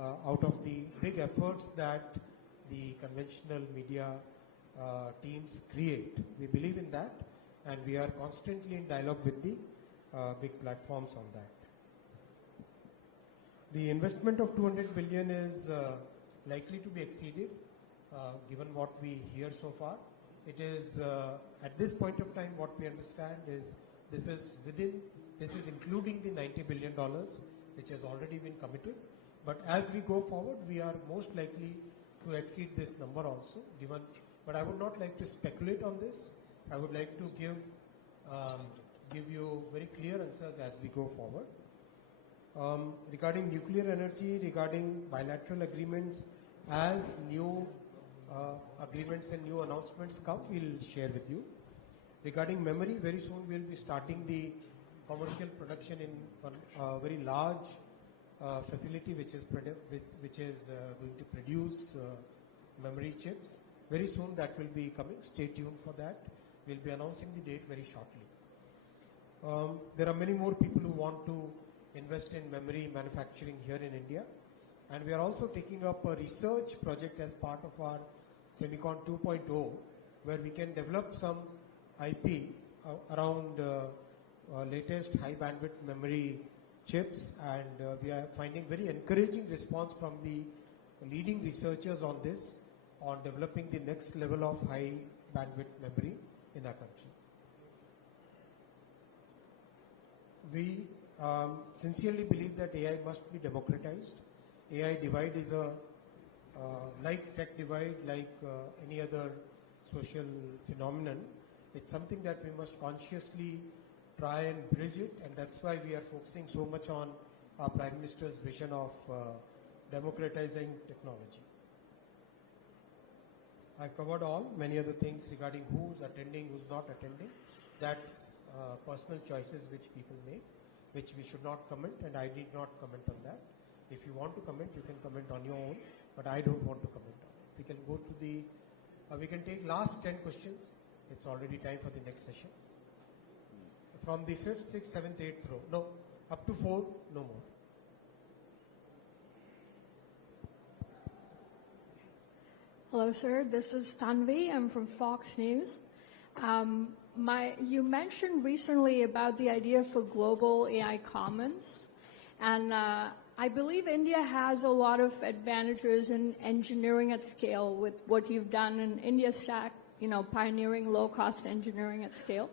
out of the big efforts that the conventional media teams create. We believe in that, and we are constantly in dialogue with the big platforms on that. The investment of 200 billion is likely to be exceeded, given what we hear so far. It is at this point of time, what we understand is this is including the $90 billion which has already been committed. But as we go forward, we are most likely to exceed this number also, given. But I would not like to speculate on this. I would like to give you very clear answers as we go forward. Regarding nuclear energy, regarding bilateral agreements, as new agreements and new announcements come, we'll share with you. Regarding memory, very soon we'll be starting the commercial production in a very large facility which is going to produce memory chips. Very soon that will be coming. Stay tuned for that. We'll be announcing the date very shortly. There are many more people who want to invest in memory manufacturing here in India, and we are also taking up a research project as part of our Semicon 2.0, where we can develop some IP around latest high bandwidth memory chips, and we are finding very encouraging response from the leading researchers on this, on developing the next level of high bandwidth memory in our country. We sincerely believe that AI must be democratized. AI divide is a like tech divide, like any other social phenomenon. It's something that we must consciously try and bridge it, and that's why we are focusing so much on our Prime Minister's vision of democratizing technology. I covered many other things regarding who's attending, who's not attending. That's personal choices which people make, which we should not comment, and I did not comment on that. If you want to comment, you can comment on your own, but I don't want to comment on it. We can go to the, we can take last 10 questions. It's already time for the next session. From the 5th, 6th, 7th, 8th row. No, up to 4, no more. Hello, sir. This is Tanvi. I'm from Fox News. You mentioned recently about the idea for global AI commons, and I believe India has a lot of advantages in engineering at scale with what you've done in India Stack, pioneering low-cost engineering at scale.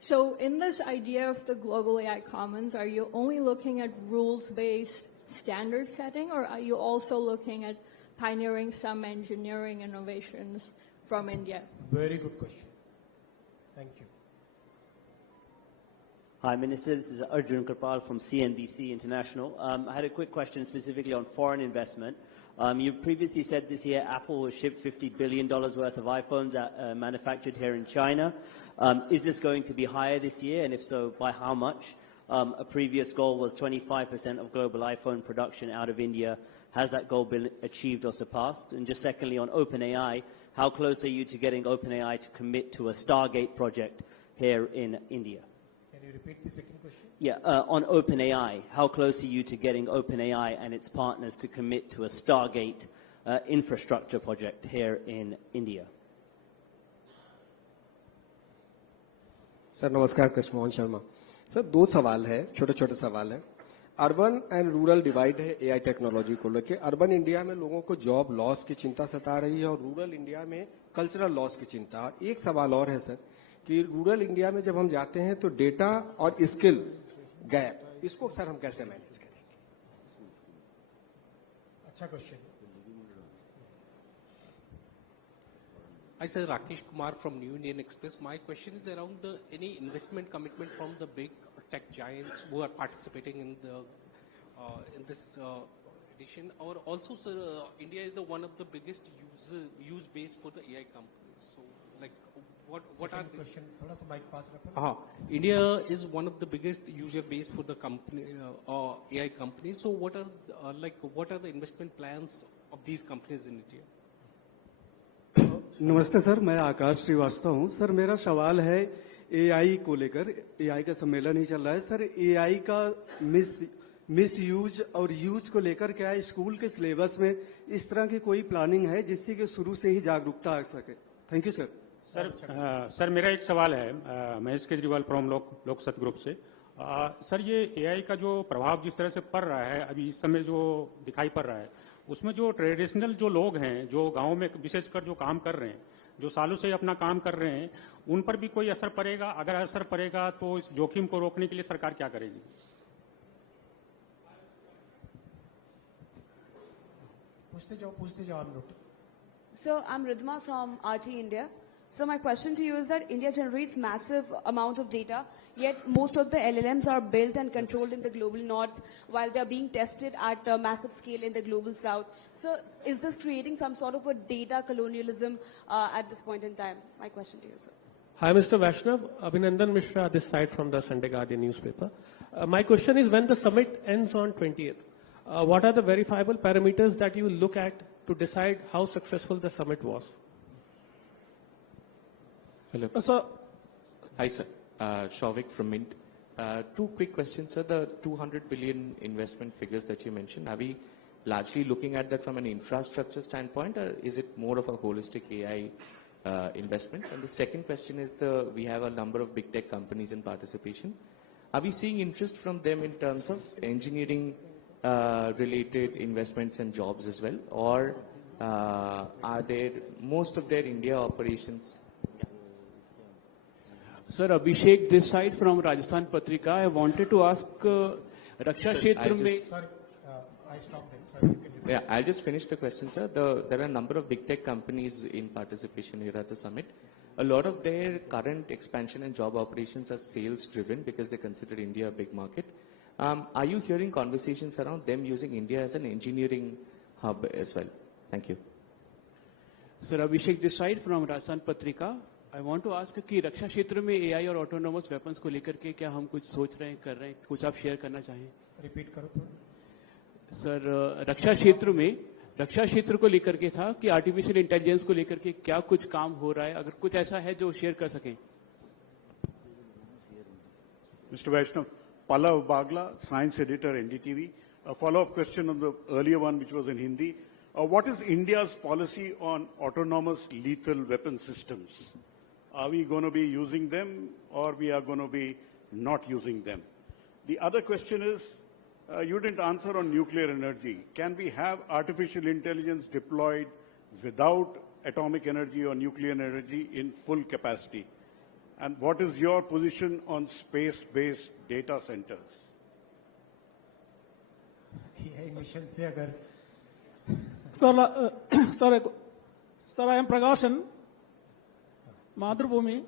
So in this idea of the global AI commons, are you only looking at rules-based standard setting, or are you also looking at pioneering some engineering innovations from India? Very good question. Thank you. Hi, Minister. This is Arjun Kripal from CNBC International. I had a quick question specifically on foreign investment. You previously said this year Apple will ship $50 billion worth of iPhones manufactured here in China. Is this going to be higher this year, and if so, by how much? A previous goal was 25% of global iPhone production out of India. Has that goal been achieved or surpassed? And just secondly, on OpenAI, how close are you to getting OpenAI to commit to a Stargate project here in India? Can you repeat the second question? Yeah, on OpenAI, how close are you to getting OpenAI and its partners to commit to a Stargate infrastructure project here in India? Sir नमस्कार, Krishna Mohan Sharma. Sir दो सवाल है, छोटे छोटे सवाल है. Urban and rural divide है AI technology को लेके. अर्बन इंडिया में लोगों को जॉब लॉस की चिंता सता रही है और रूरल इंडिया में कल्चरल लॉस की चिंता. एक सवाल और है सर कि रूरल इंडिया में जब हम जाते हैं तो डेटा और स्किल गैप, इसको सर हम कैसे मैनेज करेंगे? अच्छा question. Hi sir, Rakesh Kumar from New Indian Express. My question is around any investment commitment from the big tech giants who are participating in this edition, or also sir, India is one of the biggest use base for the AI companies. So like what are the question? थोड़ा सा mic pass रखो. India is one of the biggest user base for the company AI companies. So what are the investment plans of these companies in India? नमस्ते sir, मैं आकाश श्रीवास्तव हूं. Sir मेरा सवाल है AI को लेकर. एआई का सम्मेलन ही चल रहा है सर. एआई का मिस मिस यूज और यूज को लेकर क्या है स्कूल के सिलेबस में इस तरह की कोई प्लानिंग है जिससे कि शुरू से ही जागरूकता आ सके? Thank you sir. सर मेरा एक सवाल है महेश केजरीवाल फ्रॉम लोक सत ग्रुप से। सर ये एआई का जो प्रभाव जिस तरह से पड़ रहा है अभी इस समय जो दिखाई पड़ रहा है उसमें जो ट्रेडिशनल जो लोग हैं जो गांव में विशेषकर जो काम कर रहे हैं जो सालों से अपना काम कर रहे हैं उन पर भी कोई असर पड़ेगा? अगर असर पड़ेगा तो इस जोखिम को रोकने के लिए सरकार क्या करेगी? पूछते जाओ हम लोग। So I'm Ridhima from RT India. So my question to you is that India generates massive amount of data, yet most of the LLMs are built and controlled in the global north while they are being tested at a massive scale in the global south. So is this creating some sort of a data colonialism at this point in time? My question to you, sir. Hi, Mr. Vaishnav. Abhinandan Mishra, this side from the Sunday Guardian newspaper. My question is, when the summit ends on 20th, what are the verifiable parameters that you will look at to decide how successful the summit was? Hello. Sir. Hi, sir. Shavik from Mint. Two quick questions, sir. The 200 billion investment figures that you mentioned, are we largely looking at that from an infrastructure standpoint, or is it more of a holistic AI investments? And the second question is, we have a number of big tech companies in participation. Are we seeing interest from them in terms of engineering related investments and jobs as well, or are there most of their India operations? Sir, Abhishek this side from Rajasthan Patrika. I wanted to ask Raksha Kshetra mein... Sorry, I stopped him. Sorry, you can Yeah, I'll just finish the question, sir. There are a number of big tech companies in participation here at the summit. A lot of their current expansion and job operations are sales driven because they consider India a big market. Are you hearing conversations around them using India as an engineering hub as well? Thank you. Sir, Abhishek this side from Rajasthan Patrika. I want to ask कि रक्षा क्षेत्र में AI और autonomous weapons को लेकर के क्या हम कुछ सोच रहे हैं, कर रहे हैं, कुछ आप शेयर करना चाहें? रिपीट करो थोड़ा। सर, रक्षा क्षेत्र को लेकर के था कि आर्टिफिशियल इंटेलिजेंस को लेकर के क्या कुछ काम हो रहा है, अगर कुछ ऐसा है जो शेयर कर सकें। Mr. Vaishnav, Pallav Bagla, science editor, NDTV. A follow-up question on the earlier one, which was in Hindi. What is India's policy on autonomous lethal weapon systems? Are we going to be using them, or we are going to be not using them? The other question is, you didn't answer on nuclear energy. Can we have artificial intelligence deployed without atomic energy or nuclear energy in full capacity? And what is your position on space-based data centers? AI mission से अगर Sir, I am Prakashan, Madhubhumi.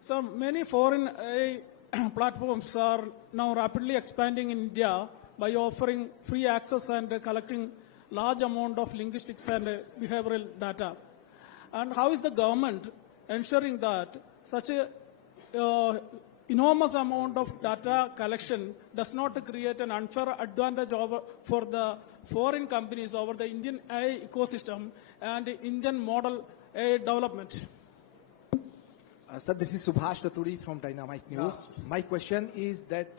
Sir, many foreign AI platforms are now rapidly expanding in India by offering free access and collecting large amount of linguistics and behavioral data. And how is the government ensuring that such a enormous amount of data collection does not create an unfair advantage for the foreign companies over the Indian AI ecosystem and Indian model AI development? Sir, this is Subhash Raturi from Dynamite News. My question is that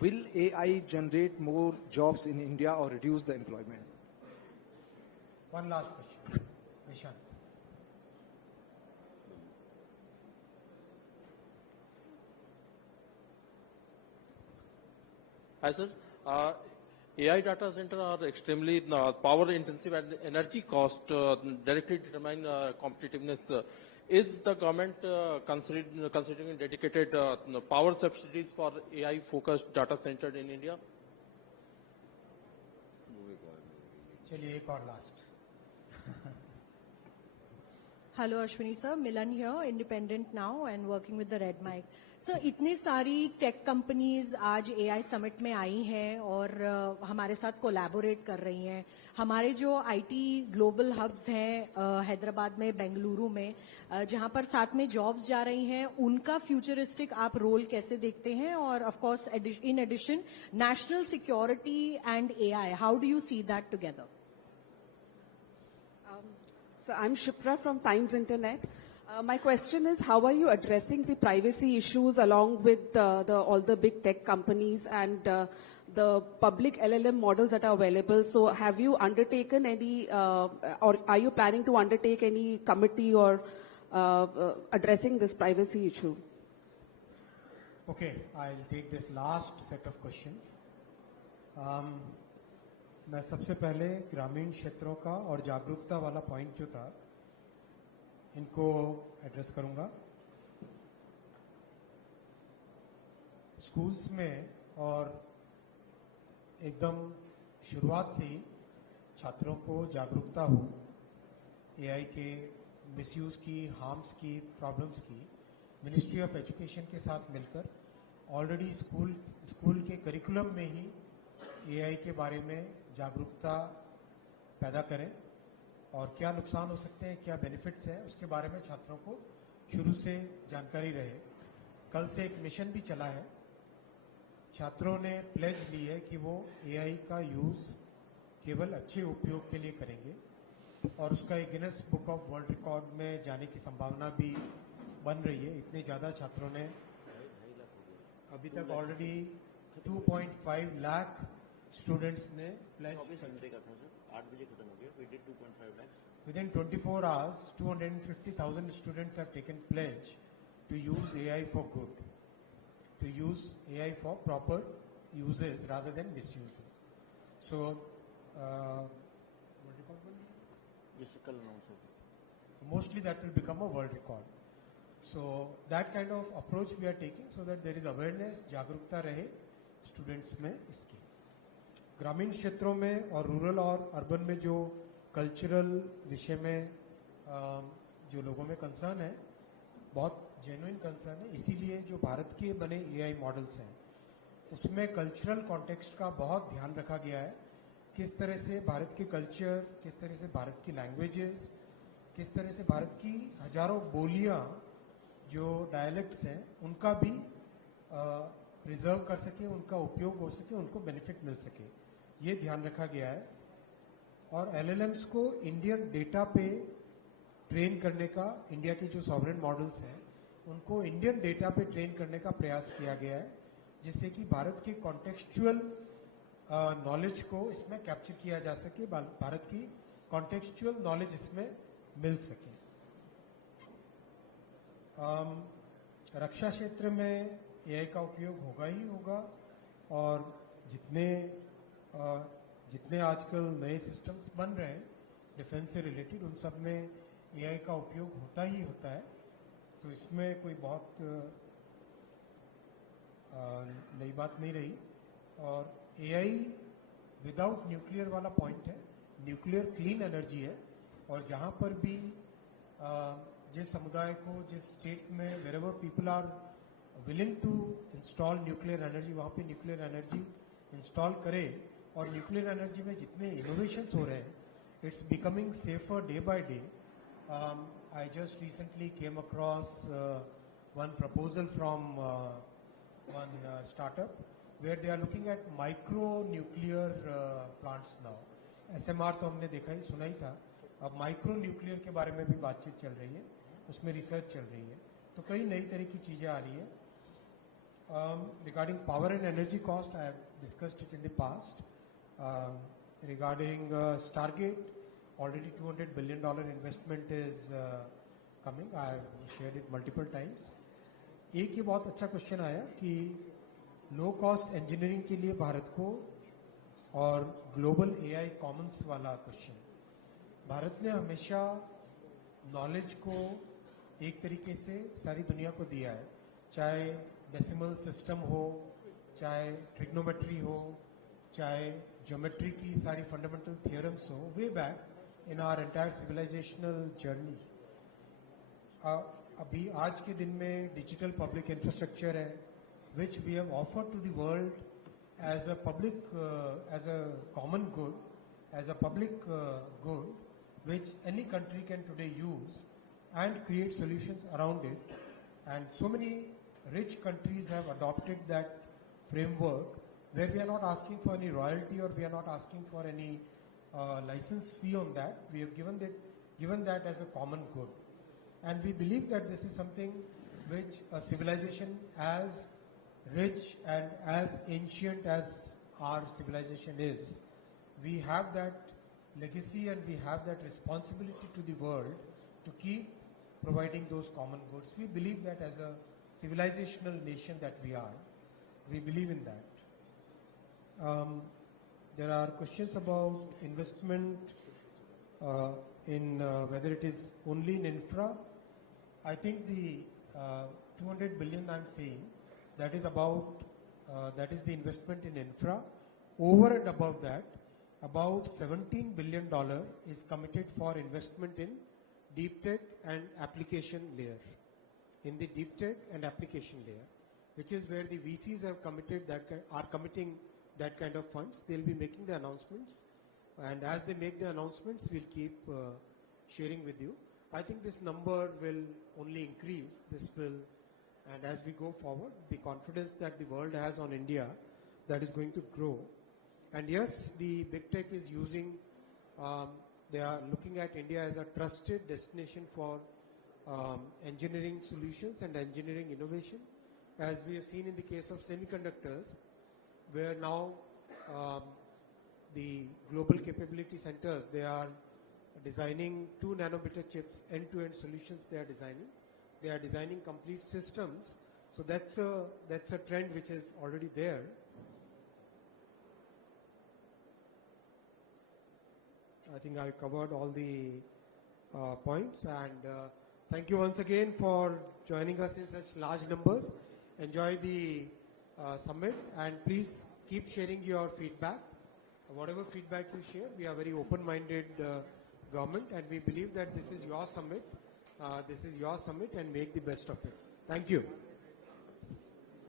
will AI generate more jobs in India or reduce the employment? One last question. Nishan. Hi, sir. AI data center are extremely power intensive and energy cost directly determine competitiveness. Is the government considering dedicated power subsidies for AI focused data center in India? चलिए एक और last. Hello Ashwini sir, Milan here, independent now and working with the Red Mic. Sir इतनी सारी tech companies आज AI summit में आई हैं और हमारे साथ कोलैबोरेट कर रही हैं। हमारे जो आईटी ग्लोबल हब्स हैं हैदराबाद में, बेंगलुरु में, जहां पर साथ में जॉब्स जा रही हैं, उनका फ्यूचरिस्टिक आप रोल कैसे देखते हैं? और of course in addition national security and AI, how do you see that together? So I'm Shipra from Times Internet. My question is, how are you addressing the privacy issues along with all the big tech companies and the public LLM models that are available? So have you undertaken any, or are you planning to undertake any committee or addressing this privacy issue? Okay, I'll take this last set of questions. मैं सबसे पहले ग्रामीण क्षेत्रों का और जागरूकता वाला point जो था इनको एड्रेस करूंगा. स्कूल्स में और एकदम शुरुआत से ही छात्रों को जागरूकता हो एआई के मिसयूज की, हार्म्स की, प्रॉब्लम्स की, मिनिस्ट्री ऑफ एजुकेशन के साथ मिलकर ऑलरेडी स्कूल के करिकुलम में ही एआई के बारे में जागरूकता पैदा करें और क्या नुकसान हो सकते हैं, क्या बेनिफिट्स हैं, उसके बारे में छात्रों को शुरू से जानकारी रहे. कल से एक मिशन भी चला है. छात्रों ने प्लेज ली है कि वो एआई का यूज केवल अच्छे उपयोग के लिए करेंगे और उसका एक Guinness book of world record में जाने की संभावना भी बन रही है. इतने ज्यादा छात्रों ने अभी तक ऑलरेडी 2.5 लाख स्टूडेंट्स ने प्लेज. 8 बजे खत्म हो गया. We did 2.5 lakhs. Within 24 hours, 250,000 students have taken pledge to use AI for good, to use AI for proper uses rather than misuses. So, mostly that will become a world record. So that kind of approach we are taking so that there is awareness, जागरूकता रहे students में इसकी. ग्रामीण क्षेत्रों में और rural और urban में जो कल्चरल विषय में जो लोगों में कंसर्न है, बहुत जेन्युइन कंसर्न है. इसीलिए जो भारत के बने एआई मॉडल्स हैं उसमें कल्चरल कॉन्टेक्स्ट का बहुत ध्यान रखा गया है. किस तरह से भारत के कल्चर, किस तरह से भारत की लैंग्वेजेस, किस तरह से भारत की हजारों बोलियां जो डायलेक्ट्स हैं उनका भी प्रिजर्व कर सके, उनका उपयोग हो सके, उनको बेनिफिट मिल सके, ये ध्यान रखा गया है. और एलएलएम्स को इंडियन डेटा पे ट्रेन करने का, इंडिया की जो सॉवरेन मॉडल्स हैं उनको इंडियन डेटा पे ट्रेन करने का प्रयास किया गया है, जिससे कि भारत के कॉन्टेक्चुअल नॉलेज को इसमें कैप्चर किया जा सके, भारत की कॉन्टेक्चुअल नॉलेज इसमें मिल सके. रक्षा क्षेत्र में एआई का उपयोग होगा ही होगा और जितने आजकल नए सिस्टम्स बन रहे हैं डिफेंस से रिलेटेड, उन सब में एआई का उपयोग होता ही होता है. तो इसमें कोई बहुत नई बात नहीं रही. और एआई विदाउट न्यूक्लियर वाला पॉइंट है. न्यूक्लियर क्लीन एनर्जी है और जहां पर भी जिस समुदाय को, जिस स्टेट में wherever people are willing to install nuclear energy, वहां पे न्यूक्लियर एनर्जी इंस्टॉल करे. और न्यूक्लियर एनर्जी में जितने इनोवेशंस हो रहे हैं, it's becoming safer day by day. I just recently came across one proposal from one startup where they are looking at micro nuclear plants now. SMR तो हमने देखा ही, सुना ही था. अब माइक्रो न्यूक्लियर के बारे में भी बातचीत चल रही है, उसमें रिसर्च चल रही है. तो कई नई तरह की चीजें आ रही है. Regarding power and energy cost, I have discussed it in the past. Regarding Stargate, already $200 billion investment is coming. I have shared it multiple times. एक ये बहुत अच्छा क्वेश्चन आया कि लो कॉस्ट इंजीनियरिंग के लिए भारत को और ग्लोबल एआई कॉमन्स वाला क्वेश्चन. भारत ने हमेशा नॉलेज को एक तरीके से सारी दुनिया को दिया है, चाहे डेसिमल सिस्टम हो, चाहे ट्रिग्नोमेट्री हो, चाहे ज्योमेट्री की सारी फंडामेंटल थियोरम्स हो. Way back in our entire civilizational journey. अभी आज के दिन में डिजिटल पब्लिक इंफ्रास्ट्रक्चर है, which we have offered to the world as a public, as a common good, as a public good, which any country can today use and create solutions around it. And so many rich countries have adopted that framework where we are not asking for any royalty or we are not asking for any license fee on that. We have given that as a common good. And we believe that this is something which a civilization as rich and as ancient as our civilization is, we have that legacy and we have that responsibility to the world to keep providing those common goods. We believe that as a civilizational nation that we are, we believe in that. There are questions about investment in whether it is only in infra. I think the 200 billion I'm saying, that is about, that is the investment in infra. Over and above that, about $17 billion is committed for investment in deep tech and application layer. In the deep tech and application layer, which is where the VCs have committed that are committing that kind of funds. They'll be making the announcements, and as they make the announcements, we'll keep sharing with you. I think this number will only increase. This will, and as we go forward, the confidence that the world has on India, that is going to grow. And yes, the big tech is using, they are looking at India as a trusted destination for engineering solutions and engineering innovation, as we have seen in the case of semiconductors, where now the global capability centers, they are designing 2 nanometer chips, end-to-end solutions they are designing complete systems. So that's a trend which is already there. I think I covered all the points, and thank you once again for joining us in such large numbers. Enjoy the summit, and please keep sharing your feedback. Whatever feedback you share, we are very open-minded government, and we believe that this is your summit. This is your summit, and make the best of it. Thank you.